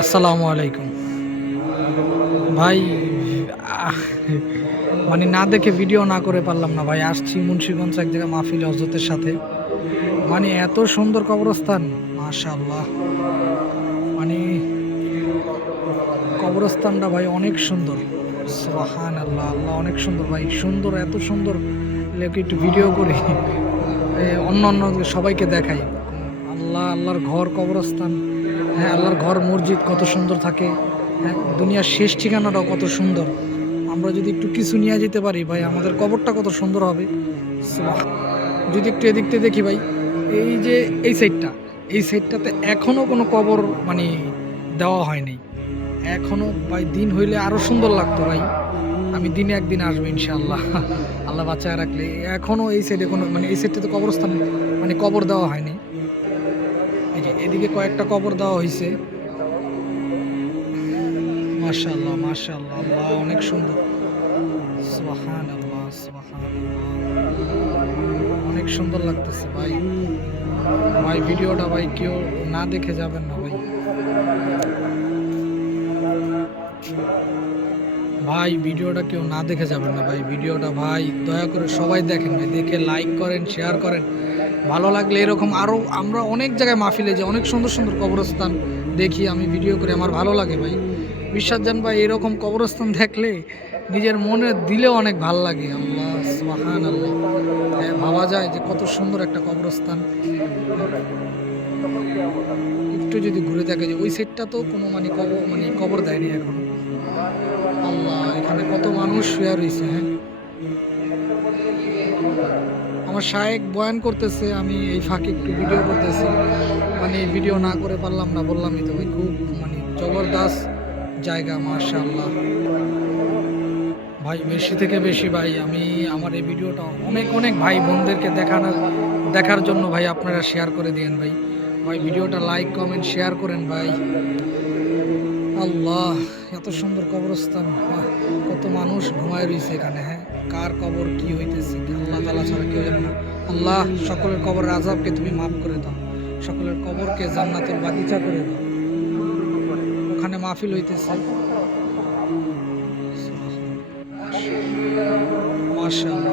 আসসালামু আলাইকুম ভাই। আহ, মানে না দেখে ভিডিও না করে পারলাম না ভাই। আসছি মুন্সিগঞ্জ এক জায়গায় মাহফিল হজরতের সাথে। মানে এত সুন্দর কবরস্থান, মাশাআল্লাহ। মানে কবরস্থানটা ভাই অনেক সুন্দর। সুবহান আল্লাহ, আল্লাহ অনেক সুন্দর ভাই, সুন্দর, এত সুন্দর। লেগে একটু ভিডিও করি, অন্য অন্য সবাইকে দেখাই। আল্লাহ, আল্লাহর ঘর কবরস্থান। হ্যাঁ, আল্লাহর ঘর মসজিদ কত সুন্দর থাকে। হ্যাঁ, দুনিয়ার শেষ ঠিকানাটাও কত সুন্দর। আমরা যদি একটু কিছু নিয়ে যেতে পারি ভাই, আমাদের কবরটা কত সুন্দর হবে। সুবহান। যদি একটু এদিক থেকে দেখি ভাই, এই যে এই সাইডটা, এই সাইডটাতে এখনো কোনো কবর মানে দেওয়া হয়নি এখনো ভাই। দিন হইলে আরো সুন্দর লাগতো ভাই। আমি দিনে একদিন আসবো ইনশাআল্লাহ, আল্লাহ বাঁচায় রাখলে। এখনো এই সাইডে কোনো মানে এই সাইডটাতে কবরস্থান মানে কবর দেওয়া হয়নি। এই যে এদিকে কয়েকটা কবর দেওয়া হয়েছে। মাশাআল্লাহ, মাশাআল্লাহ, আল্লাহ অনেক সুন্দর। সুবহানাল্লাহ, সুবহানাল্লাহ, অনেক সুন্দর লাগতেছে ভাই। ভাই ভিডিওটা ভাই কেউ না দেখে যাবেন না ভাই। ভাই ভিডিওটা কেউ না দেখে যাবেন না ভাই। ভিডিওটা ভাই দয়া করে সবাই দেখেন ভাই, দেখে লাইক করেন, শেয়ার করেন। ভালো লাগলে এরকম আরও আমরা অনেক জায়গায় মাহফিলে যাই, অনেক সুন্দর সুন্দর কবরস্থান দেখি, আমি ভিডিও করে, আমার ভালো লাগে ভাই। বিশ্বাস জান ভাই, এরকম কবরস্থান দেখলে নিজের মনে দিলেও অনেক ভালো লাগে। আল্লাহ, সুবহান আল্লাহ। হ্যাঁ, ভাবা যায় যে কত সুন্দর একটা কবরস্থান। একটু যদি ঘুরে দেখা যায় ওই সাইডটা, তো কোনো মানে কবর দেয়নি এখন। আল্লাহ, এখানে কত মানুষ শুয়ে রয়েছে। হ্যাঁ, আমার শায়েক বয়ান করতেছে, আমি এই ফাঁকে একটু ভিডিও করতেছি। মানে ভিডিও না করে পারলাম না, বললামই তো ভাই। খুব মানে জবরদস্ত জায়গা, মাশাআল্লাহ। ভাই বেশি থেকে বেশি ভাই, আমি আমার এই ভিডিওটা অনেক অনেক ভাই বোনদেরকে দেখার জন্য ভাই আপনারা শেয়ার করে দিয়েন ভাই। ভাই ভিডিওটা লাইক কমেন্ট শেয়ার করেন ভাই। আল্লাহ, এত সুন্দর কবরস্থান। কত মানুষ ঘুমায় রয়েছে এখানে। হ্যাঁ, কার কবর কি হইতেছে আল্লাহ তাআলা ছাড়া কেউ জানে না। আল্লাহ, সকলের কবরের আযাবকে তুমি মাফ করে দাও, সকলের কবরকে জান্নাতুল বাগিচা করে দাও। ওখানে মাহফিল হইতেছে। মাশাআল্লাহ,